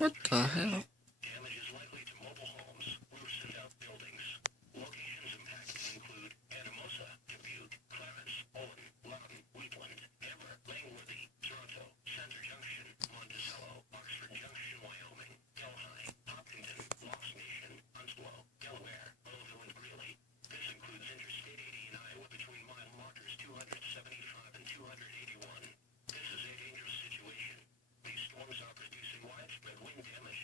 What the hell? Damage is likely to mobile homes, roofs, and outbuildings. Locations impacted include Anamosa, Dubuque, Clarence, Olin, Loudon, Wheatland, Amber, Langworthy, Toronto, Center Junction, Monticello, Oxford Junction, Wyoming, Delhi, Hopkinton, Lost Nation, Onslow, Delaware, Louisville, and Greeley. This includes Interstate 80 in Iowa between mile markers 275 and 281. This is a dangerous situation. These storms are producing widespread wind damage.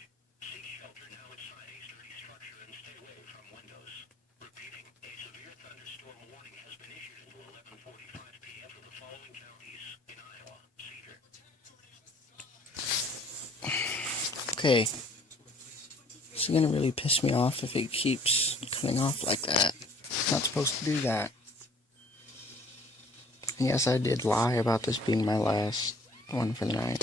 Seek shelter now inside a sturdy structure and stay away from windows. Repeating, a severe thunderstorm warning has been issued until 11:45 p.m. for the following counties in Iowa: Cedar. Okay. It's gonna really piss me off if it keeps cutting off like that. It's not supposed to do that. And yes, I did lie about this being my last one for the night.